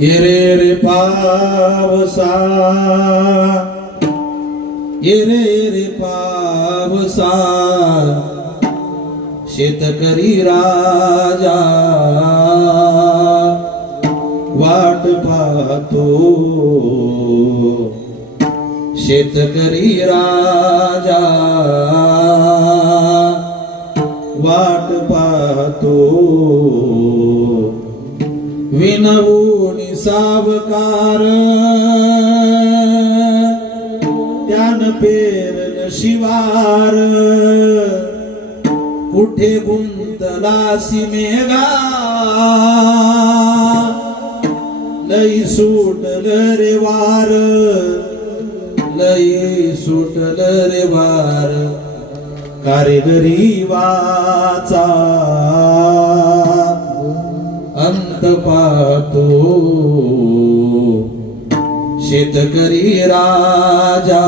येरे रे पावसा येरे रे पावसा शेतकरी राजा वाट पाहतो शेतकरी राजा वाट पाहतो विनवून सावकार। त्यान पेरल शिवार। कुठे गुंतला सिमेगा लई सुटल रे वार। लई सुटल रे वार। कारेगरी वाचा अंत पाहतो. शेतकरी राजा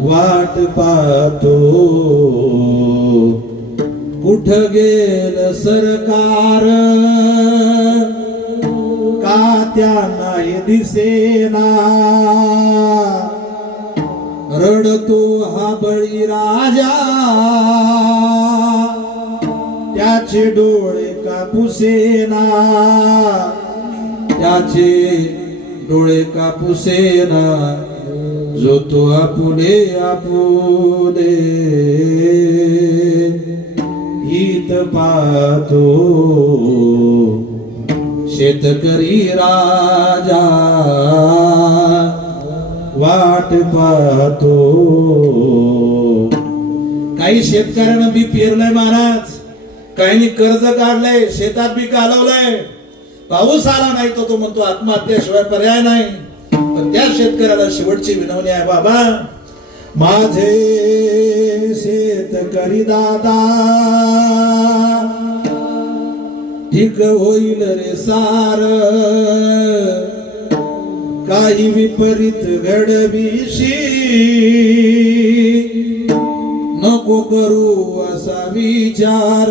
वाट पाहतो. कुठ गेल सरकार? का त्यांना दिसेना? रडतो हा बळी राजा. त्याचे डोळे कापुसेना त्याचे डोळे कापुसेना जो तो आपुले आपुले. हित पाहतो. शेतकरी राजा. वाट पाहतो. काही शेतकऱ्यांना मी पेरलंय महाराज. काहींनी कर्ज काढलंय शेतात बी कालवलंय पाऊस आला नाही तो तो म्हणतो आत्महत्येशिवाय पर्याय नाही. पण त्या शेतकऱ्याला शेवटची विनवणी आहे बाबा माझे शेतकरी दादा ठीक होईल रे सार. काही विपरीत घडविशी नको करू असा विचार.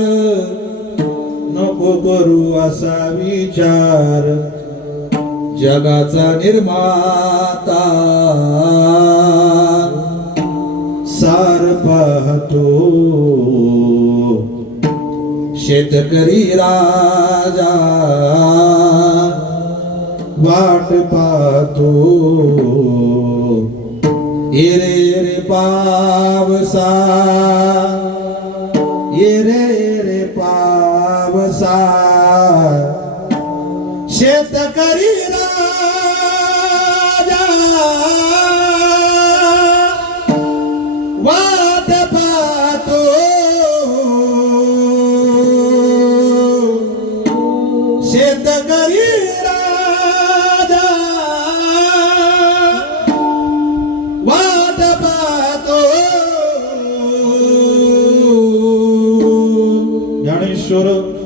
नको करू असा विचार. जगाचा निर्माता. सार पाहतो. शेतकरी राजा. वाट पाहतो. ये पावसा. ये रे रे पावसा. शेतकरी istiyorum.